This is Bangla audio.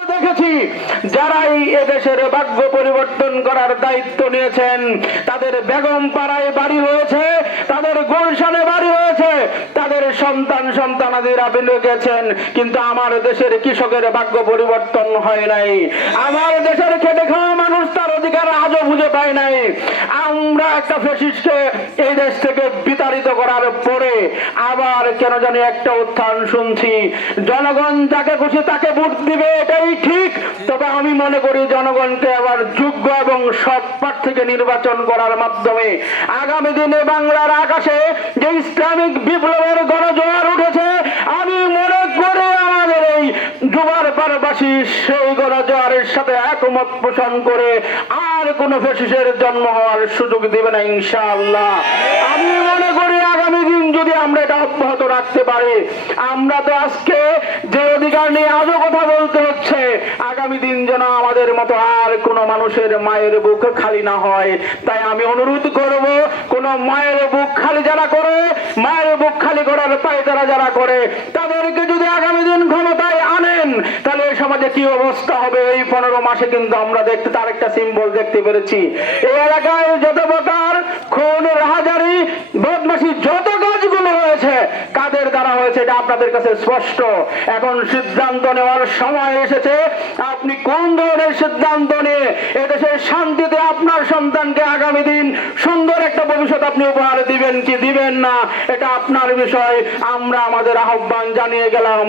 দেখেছি, যারাই এদেশের ভাগ্য পরিবর্তন করার দায়িত্ব নিয়েছেন, তাদের বেগম পাড়ায় বাড়ি হয়েছে, তাদের গুলশানে বাড়ি হয়েছে, তাদের সন্তান সন্তানাদিরা গেছেন, কিন্তু আমার দেশের কৃষকের ভাগ্য পরিবর্তন হয় নাই। আমার দেশের বুঝে পায় নাই। আমরা একটা ফেসিসকে এই দেশ থেকে বিতাড়িত করার পরে আবার কেন জানি একটা উত্থান শুনছি। জনগণ যাকে খুশি তাকে ভোট দিবে, এটাই ঠিক। তবে আমি মনে করি জনগণকে আবার যোগ্য এবং সৎ প্রার্থীকে নির্বাচন করার মাধ্যমে আগামী দিনে বাংলার আকাশে যে ইসলামিক বিপ্লবের গণজোয়ার উঠেছে, আমি মনে করি আমাদের এই ডুবার পারবাসী সেই গণজোয়ারের সাথে একমত পোষণ করে আর কোন ফেসিসের জন্ম হওয়ার সুযোগ দেবে না, ইনশাআল্লাহ। আমি মনে করি আগামী দিন যদি আমরা এটা অব্যাহত রাখতে পারি, আমরা তো আজকে যে অধিকার নিয়ে আজও কথা বলতে হচ্ছে, আগামী দিন যেন আমাদের মতো আর কোন মানুষের মায়ের বুক খালি না হয়। তাই আমি অনুরোধ করব, কোন মায়ের বুক খালি যারা করে, মায়ের বুক খালি করার পায়তারা যারা করে, তাদেরকে যদি আগামী দিন এই সমাজে কি অবস্থা হবে? এই পনেরো মাসে কিন্তু আমরা দেখতে তার একটা সিম্বল দেখতে পেরেছি। এই এলাকায় যত প্রকার খুন, রাহাজারি বদমাসি যত কাজগুলো হয়েছে কাদের দ্বারা হয়েছে এটা আপনাদের কাছে স্পষ্ট। এখন সিদ্ধান্ত নেওয়ার সময় এসেছে। আপনি কোন ধরনের সিদ্ধান্ত নিয়ে এদেশের শান্তিতে আপনার সন্তানকে আগামী দিন সুন্দর একটা ভবিষ্যৎ আপনি উপহার দিবেন কি দিবেন না, এটা আপনার বিষয়। আমরা আমাদের আহ্বান জানিয়ে গেলাম।